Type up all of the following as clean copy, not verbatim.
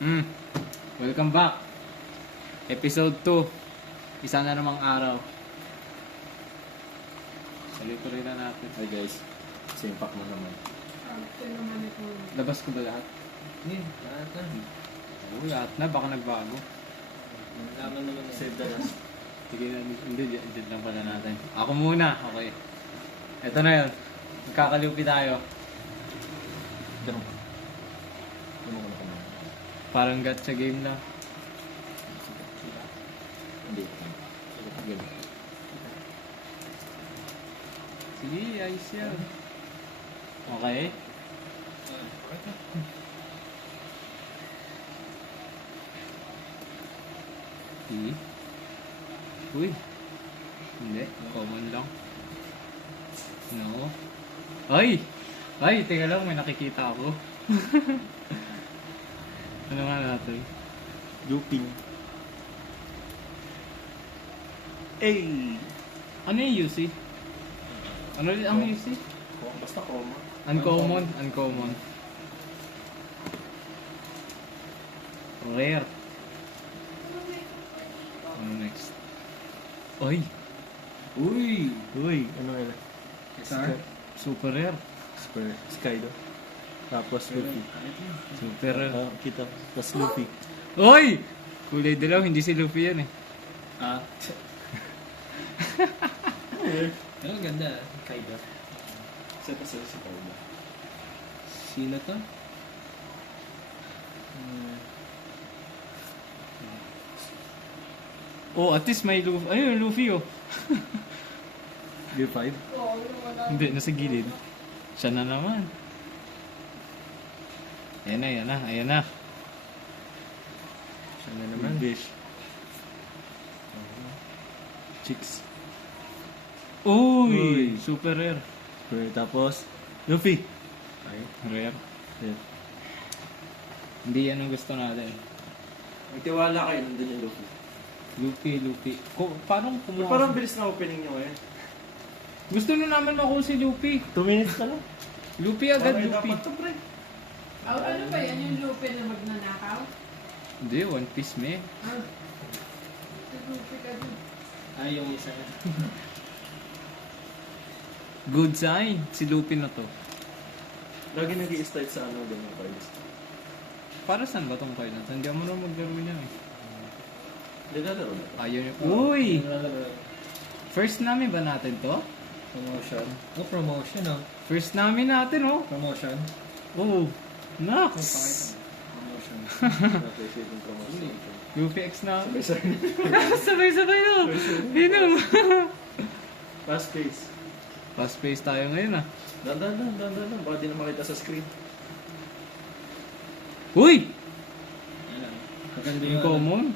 Mm. Welcome back. Episode 2. Isa na namang araw. Salito rin na natin. Hi guys, simpak mo naman. Labas ko ba lahat? Hindi, lahat na. Oo, lahat na. Baka nagbago. Laman naman na. Save the last. Sige na. Hindi, dyan lang pala natin. Ako muna. Okay. Ito na yun. Magkakalupi tayo. Dito mo. Dito mo na. Parang gacha game lang. Hindi. Sige. Sige, ayos yan. Okay. Sige. Uy. Hindi. Common lang. No. Ay! Ay, teka lang. May nakikita ako. Ano nga natin? Looping. Ay! Ano yung UC? Ano ang UC? Basta koma. Uncommon. Uncommon. Rare. Ano next? Oy! Uy! Uy! Ano yun? Star? Super rare. Super. Sky do. Tapos Luffy. Super rare. Kita. Tapos Luffy. Oy! Kulay dilaw, hindi si Luffy yan eh. Ah. Ano ganda. Kaido. Isa pa sila si Kaido. Sino to? Oh, at least may Luffy. Ayun, Luffy oh. Gear 5? Hindi, nasa gilid. Siya na naman. Ayan na, ayan na, ayan na. Siya na naman. Fish. Chicks. Uy! Super rare. Tapos, Luffy. Ay. Rare. Yeah. Hindi yan ang gusto natin. May tiwala kayo, nandun yung Luffy. Luffy. Paano kumuha? Parang bilis na opening nyo ngayon. Gusto na naman makuha si Luffy. 2 minutes ka lang. Luffy agad, Okay, Luffy. dapat to, pre. Ano ba yan? Yung Lupe na magnanakaw? Hindi, One Piece me. Ah. Si Lupe ka dun. Ay, yung isa na. Good sign. Si Luffy na to. Lagi nag-i-start sa ano din yung cards. Para saan ba tong card na to? Hindi mo na maglaro niya eh. Naglalaro na to. Ayaw niya. Uy! Naglalaro. First namin ba natin to? Promotion. Oh, promotion oh. First namin natin oh. Promotion. Oh. Nox! Promotion. Appreciate yung promotion. Luffy X na. Sorry. Sabay-sabay no. Inom. Fast pace. Fast pace tayo ngayon ah. Dandan. Baka di na makita sa screen. Uy! Maganda Yung common?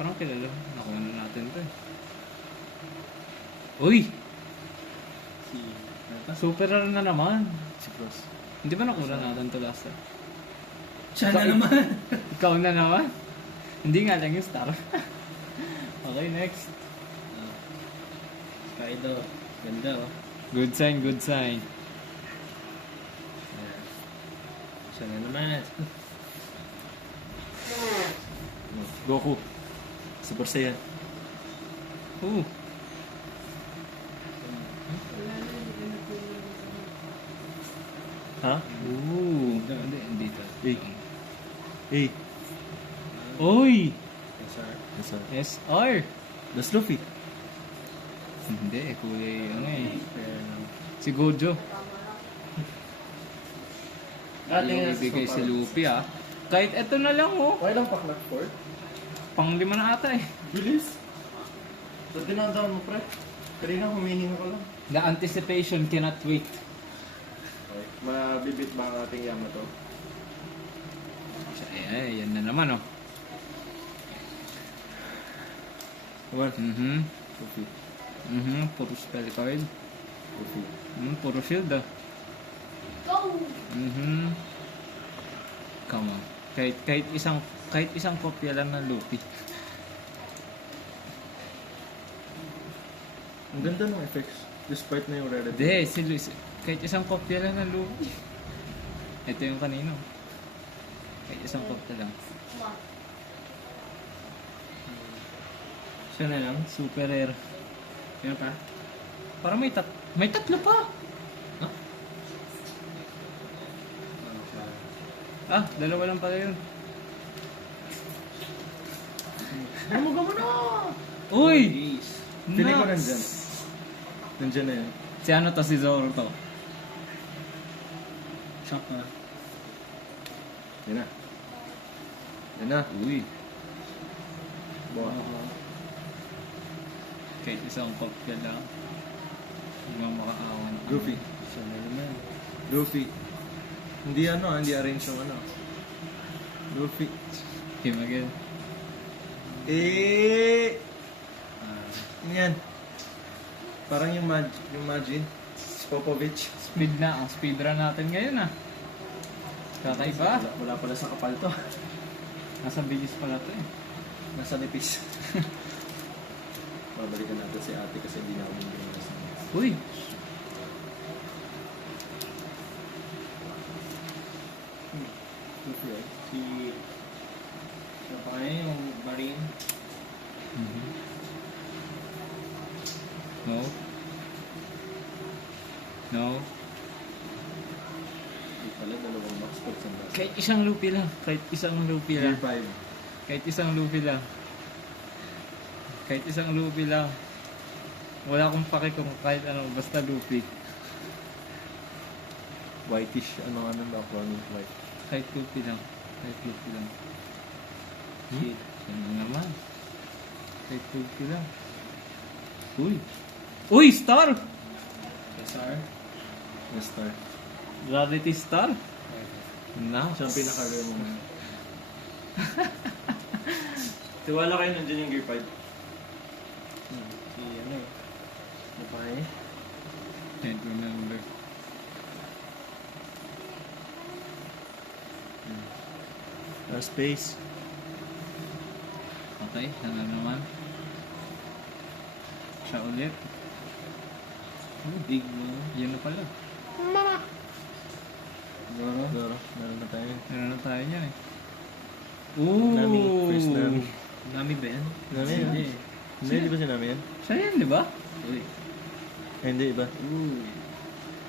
Parang kilala. Nakuha na natin to eh. Uy! Si... Super rare na naman. Si Cross. Hindi ba nakuha natin to last time? Siya na naman. Ikaw na naman? Hindi nga lang yung star. Okay, next. Kaido. Ganda oh. Good sign, good sign. Siya na naman. Goku. Super Saiyan. Ooh. Wala na, hindi ka natulog. Ha? Ooh. Hindi to. Eh. Uy! SR. SR. Das Luffy. Hindi, kulay ano eh. Si Gojo. Yung ibigay si Luffy ah. Kahit eto na lang oh. Okay lang paknak for? Pang 5 na ata eh. Bilis. So, dinadaan mo, pre. Kanina humihinga ko lang. The anticipation cannot wait. Okay. Mabibit ba ang ating Yamato? Yan na naman oh. What? Luffy. Puro spell card. Luffy. Puro shield ah. Go! Come on. Kahit isang kopya lang ng Luffy. Ang ganda ng effects. Despite na yung rarity. Hindi, si Luis, kahit isang kopya lang ng Luffy. Ito yung kanino. Kahit isang cup na lang. Siya na lang. Super rare. Yan pa. Parang may tatlo pa. Ah, dalawa lang pala yun. Ano mo na? Uy! Yes. Feeling ko Nuts! nandyan. Nandyan na yan. Si ano to? Si Zoro to. Shock na. Yan na. Yan na. Uy. Buha. Kahit isang cup ka lang. Hanggang makaawan. Goofy. Siya na naman. Goofy. Hindi hindi arrange yung Goofy. Him again. Yan. Parang yung Majin. Popovich. Speed na. Ang speed run natin ngayon ah. Kakaiba. Wala pala sa kapal to. Nasa bilis pala to eh. Nasa nipis. Babalikan natin si ate kasi hindi na ako nilinis. Uy! Goofy ay. Siya pa ngayon yung Marine. No. No. Hindi pala, dalawang box pag sanda. Kahit isang lupi lang. Kahit isang lupi Year lang. 5. Kahit isang lupi lang. Kahit isang lupi lang. Wala akong pake kung kahit ano, basta lupi. Whitish, ano background yung white. Kahit lupi lang. Kahit lupi lang. Shit. Yan na naman. Kahit lupi lang. Uy! Uy! Star! SR. Yes, star. Rarity Star? Na. Siya ang pinaka-rare mo. Tiwala kayo nandiyan yung Gear 5. Si ano eh. Babae. Can't remember. Space. Okay, ano naman? Siya ulit. Oh, big mo. Yan na pala. Zoro. Meron na tayo. Meron na tayo niyan eh. Ooh! Nami. First Nami. Nami ba yan? Nami yan? Hindi. Hindi, di ba si Nami yan? Siya yan, di ba? Uy. Ay, hindi, iba.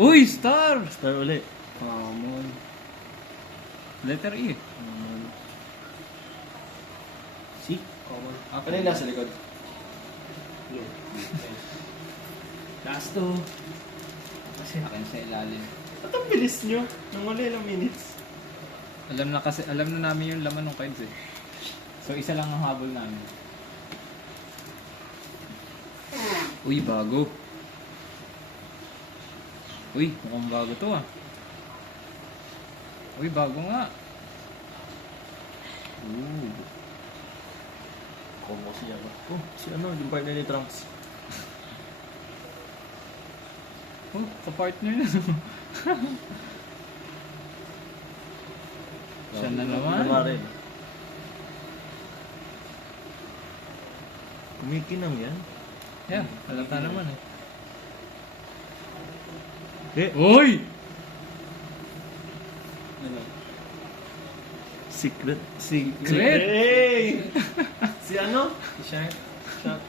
Uy! Star! Star uli. Common. Letter E. Si? Common. Ano yung nasa likod? Blue. Last two. Kasi akin sa ilalim. At ang bilis nyo. Nung wala ilang minutes. Alam na namin yung laman ng cards eh. So isa lang ang habol namin. Uy, bago. Uy, mukhang bago to ah. Uy, bago nga. Ooh. Komo siya ba? Oh, si ano, yung partner ni Trunks. Oh, ka-partner na. Siya na naman. Naman. Kumikinang yan. Yeah, halata naman eh. Eh, Uy! Ano? secret. Secret! Hey! Si ano? Si Shark? Shark?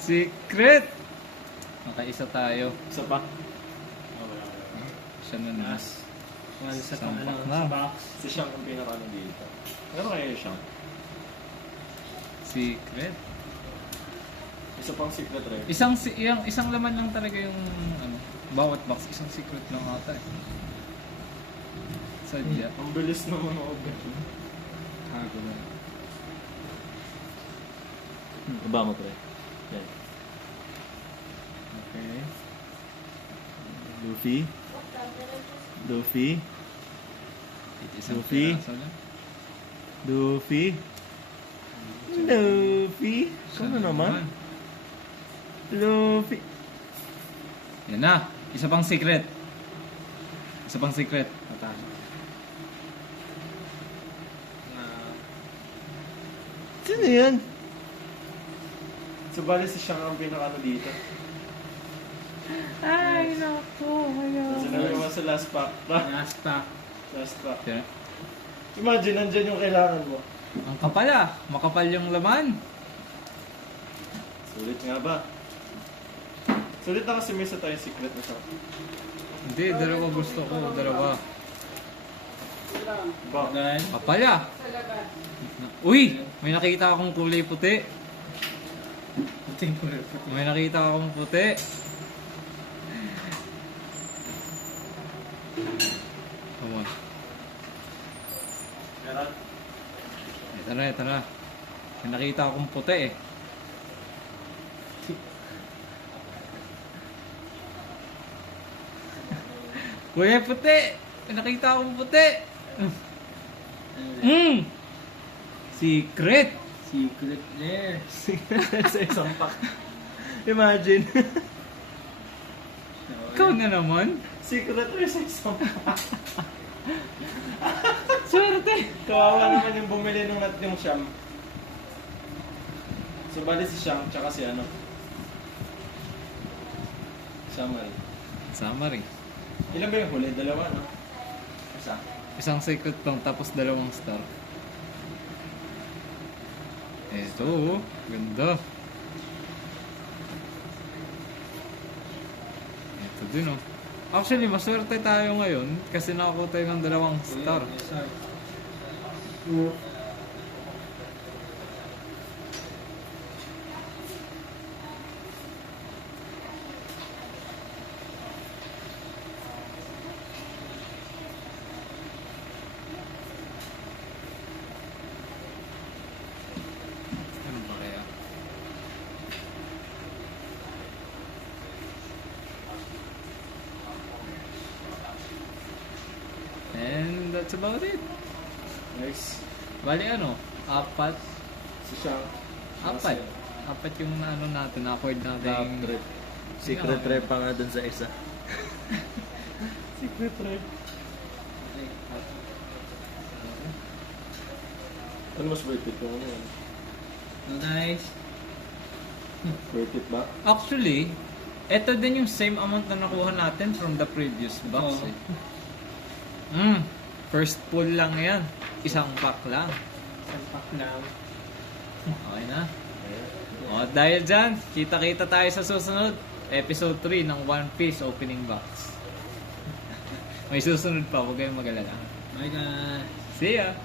Secret! Nakaisa tayo. Isa pa. Siya na naman. Last. One sa Sampak ano, na. sa box. Si Shank ang pinaka dito. Pero kaya yung Shank. Secret. Isa pang secret rin. Isang laman lang talaga yung ano, bawat box, isang secret lang ata eh. Sadya. Ang bilis naman ako. Kago na. Aba mo pre. Yan. Okay. Luffy. Luffy. Isang Luffy. piraso lang. Luffy. Luffy. Ano naman? Luffy. Yan na. Isa pang secret. Isa pang secret. Matalo. Sino yan? So bali si Shank ang pinaka dito. Ay, naku. Sinabi mo sa last pack. Last pack. Last pa. Sino? Imagine, nandyan yung kailangan mo. Ang kapal ah. Makapal yung laman. Sulit nga ba? Sulit na kasi may isa tayong secret na shop. Hindi, dalawa gusto ko. Dalawa. Ba? Gan. Kapal ah. Talaga. Uy! May nakita akong kulay puti. Puting ko rin. May nakita akong puti. Come on. Meron? Ito na. May nakita akong puti eh. Kuya puti! May nakita akong puti! Secret! Secret there. Sa isang pack. Imagine. Ikaw na naman. Secret or sa isang pack. Swerte! Kawawa naman yung bumili nung nat yung Siyam. So, bali si Siyam, tsaka si ano? Siyam. Sama rin. Ilan ba yung huli? Dalawa, no? Isa. Isang secret lang tapos dalawang star. Ito oh. Ganda. Ito din oh. Actually, maswerte tayo ngayon kasi nakakuha tayo ng dalawang star. Yes, sir. Ano ba kaya? And that's about it. Nice. Bali ano? Apat. Si Siyam. Apat. Apat yung ano natin, na-accord Top natin. trip. Secret trip pa nga dun sa isa. Secret trip. Ano mas worth it yung ano yun? Nice. Worth it ba? Actually, ito din yung same amount na nakuha natin from the previous box. Oo. Eh. First pull lang yan. Isang pack lang. Sampak lang. Okay na. O, dahil dyan, kita-kita tayo sa susunod. Episode 3 ng One Piece opening box. May susunod pa, huwag kayong mag-alala. Bye guys. See ya!